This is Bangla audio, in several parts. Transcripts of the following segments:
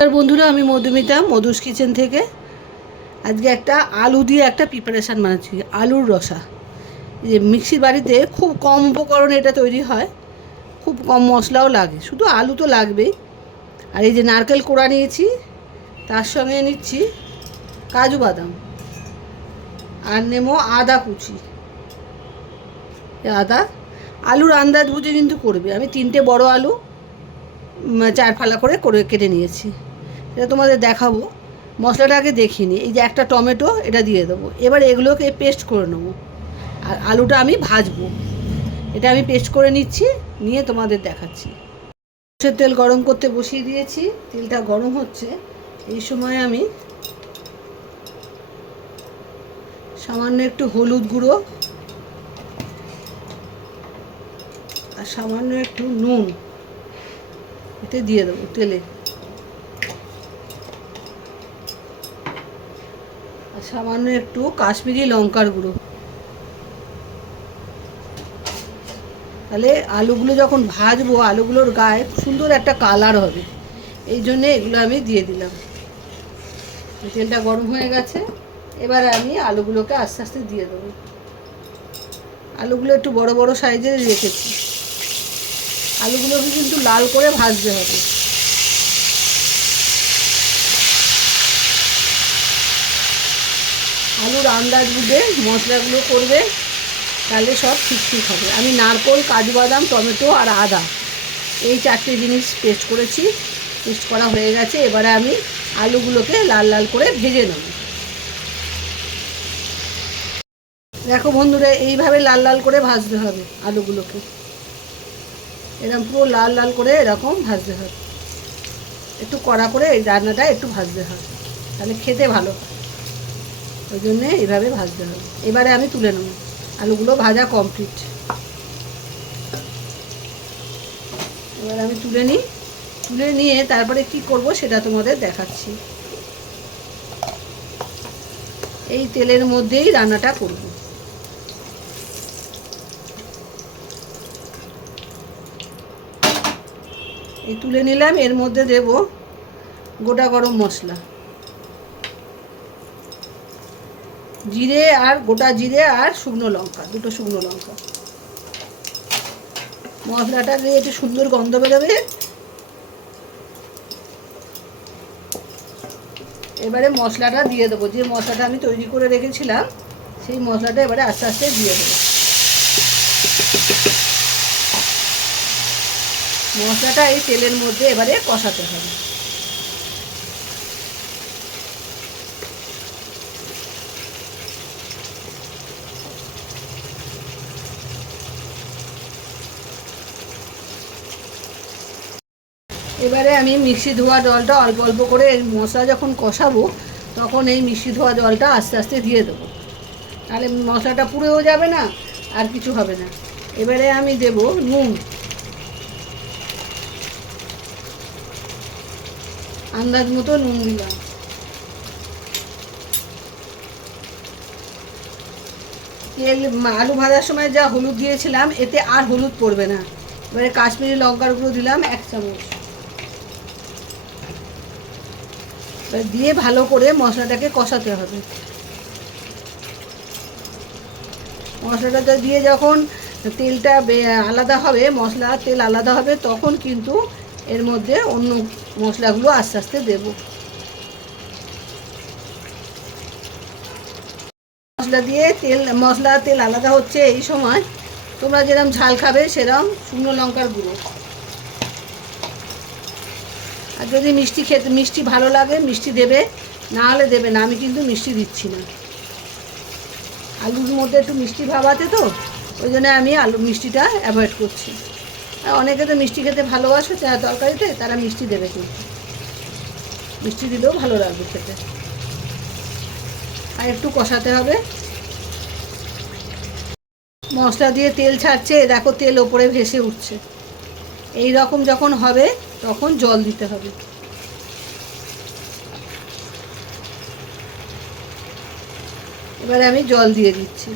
আর বন্ধুরা, আমি মধুমিতা মধুস কিচেন থেকে আজকে একটা আলু দিয়ে একটা প্রিপারেশান বানাচ্ছি, আলুর রসা। যে মিক্সির বাড়িতে খুব কম উপকরণে এটা তৈরি হয়, খুব কম মশলাও লাগে, শুধু আলু তো লাগবেই। আর এই যে নারকেল কোড়া নিয়েছি, তার সঙ্গে নিচ্ছি কাজু বাদাম, আর নেবো আদা কুচি। আদা আলুর আন্দাজ বুঝে কিন্তু করবে। আমি 3টে বড় আলু 4 ফালা করে কেটে নিয়েছি, এটা তোমাদের দেখাবো। মশলাটা আগে দেখিনি। এই যে একটা টমেটো, এটা দিয়ে দেবো। এবার এগুলোকে পেস্ট করে নেবো, আর আলুটা আমি ভাজবো। এটা আমি পেস্ট করে নিচ্ছি, নিয়ে তোমাদের দেখাচ্ছি। সরষের তেল গরম করতে বসিয়ে দিয়েছি, তেলটা গরম হচ্ছে। এই সময় আমি সামান্য একটু হলুদ গুঁড়ো আর সামান্য একটু নুন এতে দিয়ে দেবো তেলে, আর সামান্য একটু কাশ্মীরি লঙ্কার গুঁড়ো। তাহলে আলুগুলো যখন ভাজবো, আলুগুলোর গায়ে সুন্দর একটা কালার হবে, এই জন্যে এগুলো আমি দিয়ে দিলাম। তেলটা গরম হয়ে গেছে, এবার আমি আলুগুলোকে আস্তে আস্তে দিয়ে দেবো। আলুগুলো একটু বড় বড় সাইজের রেখেছি। আলুগুলোকে কিন্তু লাল করে ভাজতে হবে। আলুর আন্দাজ বুঝে মশলাগুলো করবে, তাহলে সব ঠিক হবে। আমি নারকেল, কাজু বাদাম, টমেটো আর আদা, এই 4টে জিনিস পেস্ট করেছি। পেস্ট করা হয়ে গেছে, এবারে আমি আলুগুলোকে লাল লাল করে ভেজে নেব। দেখো বন্ধুরা, এইভাবে লাল লাল করে ভাজতে হবে আলুগুলোকে, এরকম পুরো লাল লাল করে এরকম ভাজতে হবে। একটু কড়া করে এই রান্নাটা একটু ভাজতে হবে, তাহলে খেতে ভালো হয়। ওই জন্যে এইভাবে ভাজতে হবে। এবারে আমি তুলে নেব। আলুগুলো ভাজা কমপ্লিট। এবার আমি তুলে নিই। তুলে নিয়ে তারপরে কি করব সেটা তোমাদের দেখাচ্ছি। এই তেলের মধ্যেই রান্নাটা করব। এই তুলে নিলাম, এর মধ্যে দেব গোটা গরম মশলা, জিরে আর গোটা জিরে আর শুকনো লঙ্কা, 2টো শুকনো লঙ্কা। মশলাটা দিয়ে একটু সুন্দর গন্ধ বেরোবে। এবারে মশলাটা দিয়ে দেবো, যে মশলাটা আমি তৈরি করে রেখেছিলাম সেই মশলাটা এবারে আস্তে আস্তে দিয়ে দেবো। মশলাটা এই তেলের মধ্যে এবারে কষাতে হবে। এবারে আমি মিক্সি ধোয়া জলটা অল্প অল্প করে, এই মশলা যখন কষাবো তখন এই মিক্সি ধোয়া জলটা আস্তে আস্তে দিয়ে দেবো, তাহলে মশলাটা পুড়েও যাবে না, আর কিছু হবে না। এবারে আমি দেব নুন, আন্দাজ মতো নুন দিলাম। তেল আলু ভাজার সময় যা হলুদ দিয়েছিলাম, এতে আর হলুদ পড়বে না। এবারে কাশ্মীরি লঙ্কার গুঁড়ো দিলাম 1 চামচ। দিয়ে ভালো করে মশলাটাকে কষাতে হবে। মশলাটা দিয়ে যখন তেলটা আলাদা হবে, মশলা তেল আলাদা হবে, তখন কিন্তু এর মধ্যে অন্য মশলাগুলো আস্তে আস্তে দেব। মশলা তেল আলাদা হচ্ছে, এই সময় তোমরা যেরকম ঝাল খাবে সেরকম শুকনো লঙ্কার গুঁড়ো, আর যদি মিষ্টি ভালো লাগে মিষ্টি দেবে, না হলে দেবে না। আমি কিন্তু মিষ্টি দিচ্ছি না, আলুর মধ্যে একটু মিষ্টি ভাব আছে তো, ওই জন্য আমি মিষ্টিটা অ্যাভয়েড করছি। আর অনেকে তো মিষ্টি খেতে ভালোবাসে তরকারিতে, তারা মিষ্টি দেবে, কিন্তু মিষ্টি দিলেও ভালো লাগবে খেতে। আর একটু কষাতে হবে। মশলা দিয়ে তেল ছাড়ছে, দেখো তেল ওপরে ভেসে উঠছে। এই রকম যখন হবে তখন জল দিতে হবে। এবারে আমি জল দিয়ে দিচ্ছি।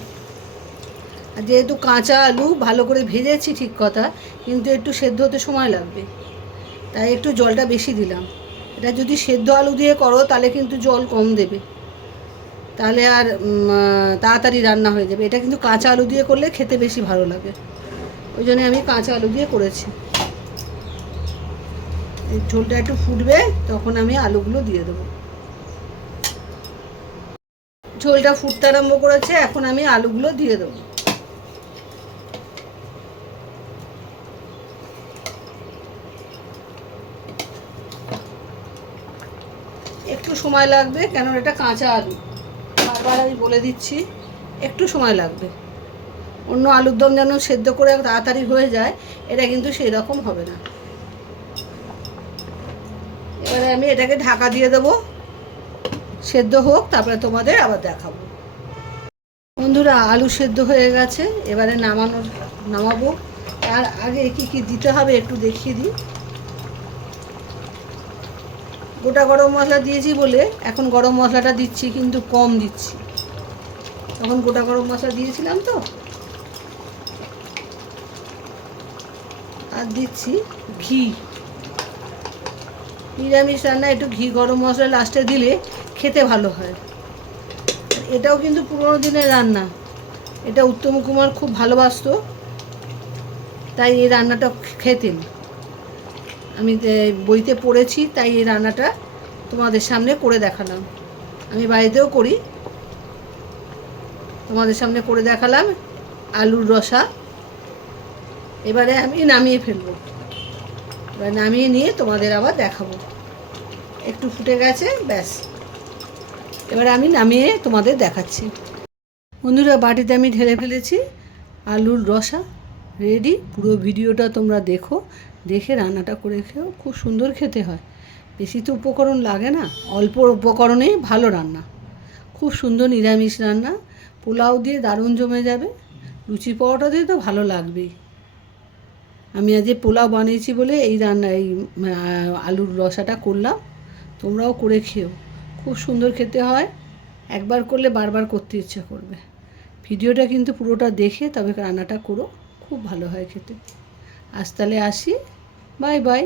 আর যেহেতু কাঁচা আলু ভালো করে ভেজেছি ঠিক কথা, কিন্তু একটু সেদ্ধ হতে সময় লাগবে, তাই একটু জলটা বেশি দিলাম। এটা যদি সেদ্ধ আলু দিয়ে করো তাহলে কিন্তু জল কম দেবে, তাহলে আর তাড়াতাড়ি রান্না হয়ে যাবে। এটা কিন্তু কাঁচা আলু দিয়ে করলে খেতে বেশি ভালো লাগে, ওই জন্য আমি কাঁচা আলু দিয়ে করেছি। এই ঝোলটা একটু ফুটবে, তখন আমি আলুগুলো দিয়ে দেবো। ঝোলটা ফুটতে আরম্ভ করেছে, এখন আমি আলুগুলো দিয়ে দেবো। একটু সময় লাগবে, কেন এটা কাঁচা আলু, বারবার আমি বলে দিচ্ছি, একটু সময় লাগবে। অন্য আলুর দম যেন সেদ্ধ করে তাড়াতাড়ি হয়ে যায়, এটা কিন্তু সেই রকম হবে না। এবারে আমি এটাকে ঢাকা দিয়ে দেবো, সেদ্ধ হোক, তারপরে তোমাদের আবার দেখাবো। বন্ধুরা, আলু সেদ্ধ হয়ে গেছে, এবারে নামাবো। আর আগে কি কি দিতে হবে একটু দেখিয়ে দিই। গোটা গরম মশলা দিয়েছি বলে এখন গরম মশলাটা দিচ্ছি, কিন্তু কম দিচ্ছি, তখন গোটা গরম মশলা দিয়েছিলাম তো। আর দিচ্ছি ঘি। নিরামিষ রান্না একটু ঘি গরম মশলা লাস্টে দিলে খেতে ভালো হয়। এটাও কিন্তু পুরোনো দিনের রান্না, এটা উত্তম কুমার খুব ভালোবাসতো, তাই এই রান্নাটা খেতেন। আমি বইতে পড়েছি, তাই এই রান্নাটা তোমাদের সামনে করে দেখালাম। আমি বাড়িতেও করি, তোমাদের সামনে করে দেখালাম। আলুর রসা এবারে আমি নামিয়ে ফেলবো। এবার নামিয়ে নিয়ে তোমাদের আবার দেখাবো। একটু ফুটে গেছে, ব্যাস। এবারে আমি নামিয়ে তোমাদের দেখাচ্ছি। বন্ধুরা, বাটিতে আমি ঢেলে ফেলেছি, আলুর রসা রেডি। পুরো ভিডিওটা তোমরা দেখো, দেখে রান্নাটা করে খেও, খুব সুন্দর খেতে হয়। বেশি তো উপকরণ লাগে না, অল্প উপকরণেই ভালো রান্না, খুব সুন্দর নিরামিষ রান্না। পোলাও দিয়ে দারুণ জমে যাবে, লুচি পরোটা দিয়ে তো ভালো লাগবেই। আমি আজ পোলাও বানিয়েছি বলে এই রান্না, এই আলুর রসাটা করলাম। তোমরাও করে খেও, খুব সুন্দর খেতে হয়। একবার করলে বারবার করতে ইচ্ছা করবে। ভিডিওটা কিন্তু পুরোটা দেখে তবে রান্নাটা করো, খুব ভালো হয় খেতে। আজ তাহলে আসি, বাই বাই।